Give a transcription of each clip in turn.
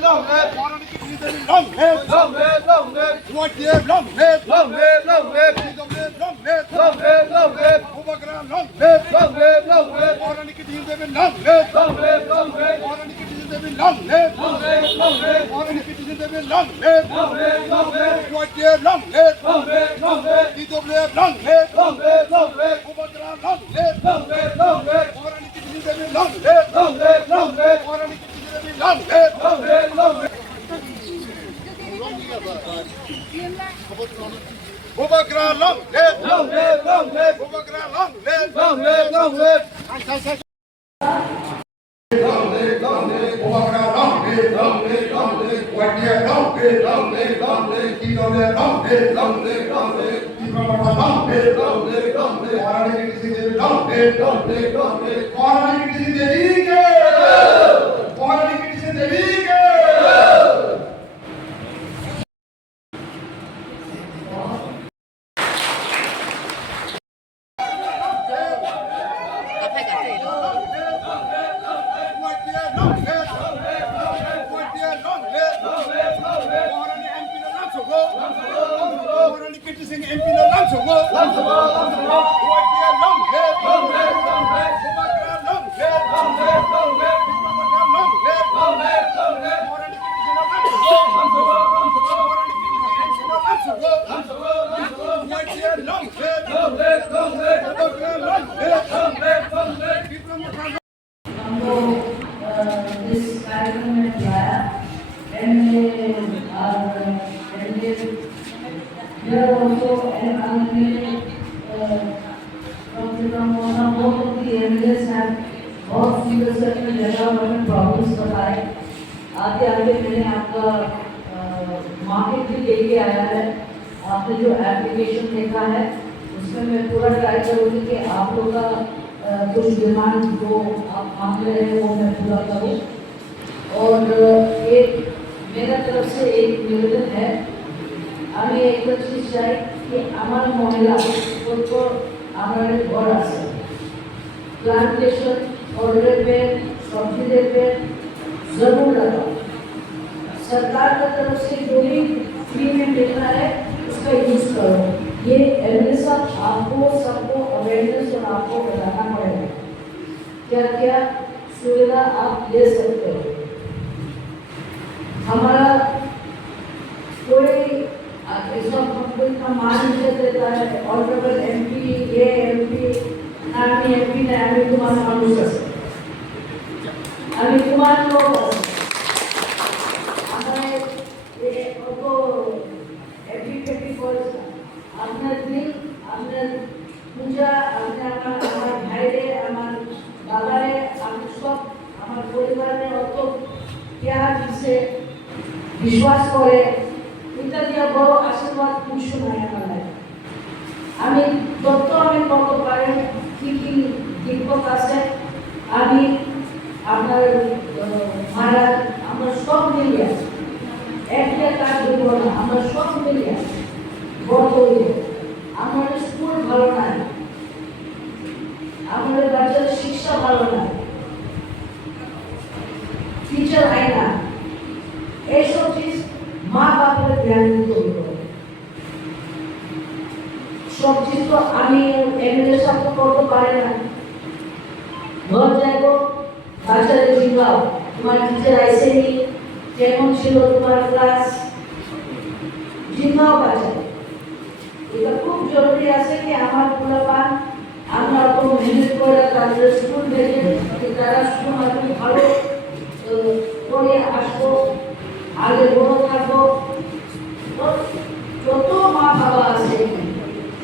long live. Long live, long live, long live. What live, long live, long live, long live. Long live, long live, long live, long live. Overground, long live, long live, long live. Morani ki team devin long live, long live, long live. Morani ki team devin long live, long live, long live. Morani ki team devin long live, long live, long live. What live, long live, long live, long live. Long live, long live, long live, long live. Overground, long live, long live, long live. Morani ki team devin long live, long live, long live. Morani ki team devin long live, long live, long live. Overground, long live, long live, long live. Overground, long live, long live, long live. Long live, long live. Overground, long live, long live, long live. What year, long live, long live, long live. Keep on there, long live, long live, long live. Keep on there, long live, long live, long live. Morani ki team devin long live, long live, long live. Morani ki team devin ke. Morani ki team devin ke. This कार्यक्रम में बुलाया and there also and both of the MLAs have बहुत serious करके जगह में problems बताए आगे आगे मैंने आपका मार्केट भी लेके आया है आपने जो एप्लीकेशन देखा है उसमें मैं पूरा ट्राई करूँगी कि आप लोग का कुछ डिमांड जो आप मांग रहे हैं वो मैं पूरा करूँ और एक मेरा तरफ से एक निवेदन है हमें एक चीज चाहिए कि हमारा महिला को हमारे घर आसे प्लांटेशन और सब्जी जरूर लगाओ सरकार की तरफ से जो भी फ्री में मिल रहा है उसका यूज करो ये हमेशा आपको सबको अवेयरनेस और आपको बताना पड़ेगा क्या क्या सुविधा आप ले सकते हो हमारा कोई इसका कोई मान देता है ऑनरेबल एमपी ये एमपी नामी एमपी ने अमित कुमार अनुसर अमित कुमार को हमारे ये को एमपी पेटी कोर्स अपने दिन अपने पूजा अपने हमारे भाई रे हमारे बाबा रे हम सब हमारे परिवार में और तो क्या जिसे विश्वास करे इतना दिया बड़ो आशीर्वाद कुछ नहीं हमारा আমি যত আমি কত পারে কি কি বিপদ আছে আমি আপনার মহারাজ আমরা সব মিলে একটা কাজ করব না আমরা সব মিলে বড় হই আমাদের স্কুল ভালো না আমাদের বাচ্চাদের শিক্ষা ভালো না টিচার হয় না এইসব জিনিস মা বাবার ধ্যান দিতে হবে সব কিছু তো আমি এমএলএ সাহেব করতে পারি না ঘর যাবো বাচ্চাদের জিজ্ঞাও তোমার টিচার আইসেনি কেমন ছিল তোমার ক্লাস জিজ্ঞাও বাচ্চা এটা খুব জরুরি আছে কি আমার পোলাপান আমরা তো মেহনত করে তাদের স্কুল ভেজে তারা সময় ভালো করে আসবো আগে বড় থাকবো যত মা বাবা আছে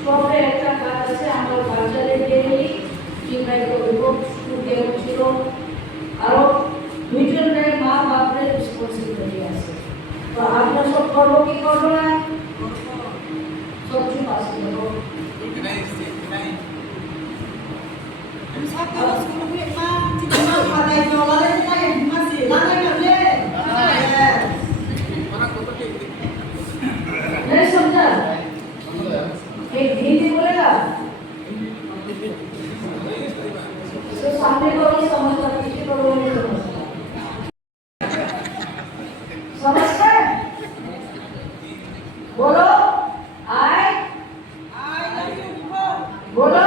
সবে একটা কাজ আছে আমার বাচ্চাদেরকে নিয়ে চিন্তা করব স্কুল কেমন ছিল আরো দুইজনের মা বাপের রেসপন্সিবিলিটি আছে তো আমরা সব করবো কি করবো না সব কিছু আছে नहीं समझा एक हिंदी बोलेगा तो सामने को भी समझता पीछे को नहीं समझता समझते हैं? बोलो आई बोलो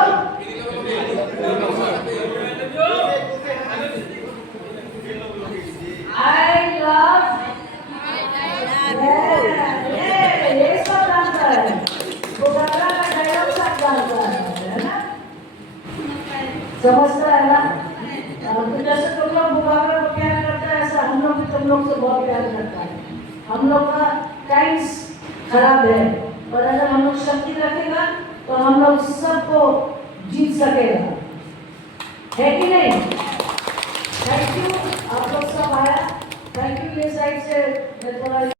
आई लव ये सब जानता है वो गाना का डायलॉग सब जानता है ना समझता है ना तो जैसे तुम लोग बुखारा को प्यार करते हैं ऐसा हम लोग भी तुम लोग से बहुत प्यार करता है हम लोग का टाइम्स खराब है और अगर हम लोग शक्ति रखेगा तो हम लोग सबको जीत सकेगा है कि नहीं थैंक यू आप लोग सब आया थैंक यू ये साइड से मैं थोड़ा